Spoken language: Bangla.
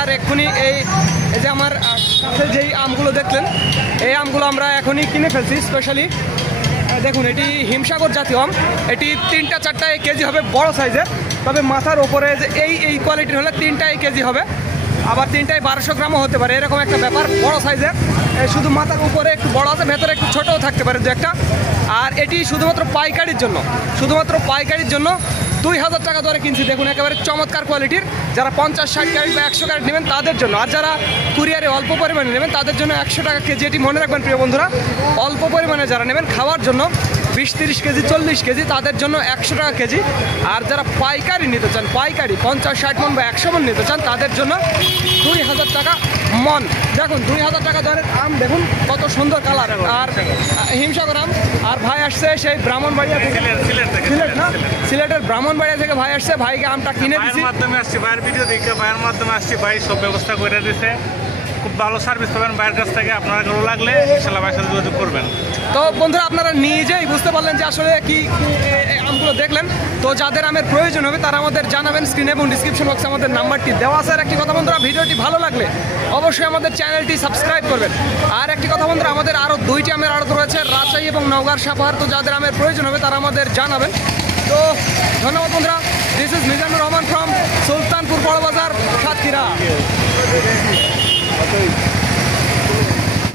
আর এক্ষুনি এই যে আমার কাছে যেই আমগুলো দেখলেন, এই আমগুলো আমরা এখনই কিনে ফেলছি। স্পেশালি দেখুন, এটি হিমসাগর জাতীয় আম। এটি 3-4টা কেজি হবে বড় সাইজের, তবে মাথার ওপরে যে এই কোয়ালিটির হলে 3টাই কেজি হবে, আবার 3টায় 1200 গ্রামও হতে পারে, এরকম একটা ব্যাপার। বড় সাইজের, শুধু মাথার উপরে একটু বড় আছে, ভেতরে একটু ছোটও থাকতে পারে দু একটা। আর এটি শুধুমাত্র পাইকারির জন্য, 2000 টাকা দরে কিনছি। দেখুন, একেবারে চমৎকার কোয়ালিটির। যারা 50-60 ক্যারেট বা 100 ক্যারেট নেবেন তাদের জন্য, আর যারা কুরিয়ারে অল্প পরিমাণে নেবেন তাদের জন্য 100 টাকা কেজি। এটি মনে রাখবেন প্রিয় বন্ধুরা, অল্প পরিমাণে যারা নেবেন খাওয়ার জন্য 20-30 কেজি 40 কেজি তাদের জন্য 100 টাকা কেজি। আর যারা পাইকারি নিতে চান, পাইকারি 50-60 মন বা 100 মন নিতে চান তাদের জন্য 2000 টাকা মন। দেখুন 2000 টাকা দরের আম, দেখুন কত সুন্দর কালার। আর হিমসাগর আম। আর ভাই আসছে সেই ব্রাহ্মণবাড়িয়া থেকে, সিলেট না, সিলেটের ব্রাহ্মণবাড়িয়া থেকে ভাই আসছে। ভাইকে আমটা কিনে দিচ্ছি, মাধ্যমে আসছি, ভাইয়ের ভিডিও দেখে ভাইয়ের মাধ্যমে আসছি। ভাই সব ব্যবস্থা করে দিছে, খুব ভালো সার্ভিস পাবেন ভাইয়ের কাছ থেকে। আপনারা ভালো লাগলে ইনশাআল্লাহ ভাইয়ের সাথে যোগাযোগ করবেন। তো বন্ধুরা, আপনারা নিজেই বুঝতে পারলেন যে আসলে কি আমগুলো দেখলেন। তো যাদের আমের প্রয়োজন হবে তারা আমাদের জানাবেন, স্ক্রিনে এবং ডিসক্রিপশন বক্সে আমাদের নাম্বারটি দেওয়া আছে। আর একটি কথা বন্ধুরা, ভিডিওটি ভালো লাগলে অবশ্যই আমাদের চ্যানেলটি সাবস্ক্রাইব করবেন। আর একটি কথা বন্ধুরা, আমাদের আরও 2টি আমের আড়ত রয়েছে, রাজশাহী এবং নওগাঁর সাপাহার। তো যাদের আমের প্রয়োজন হবে তারা আমাদের জানাবেন। তো ধন্যবাদ বন্ধুরা। This is Mizanur Rahman from Sultanpur Barabazar, Satkhira.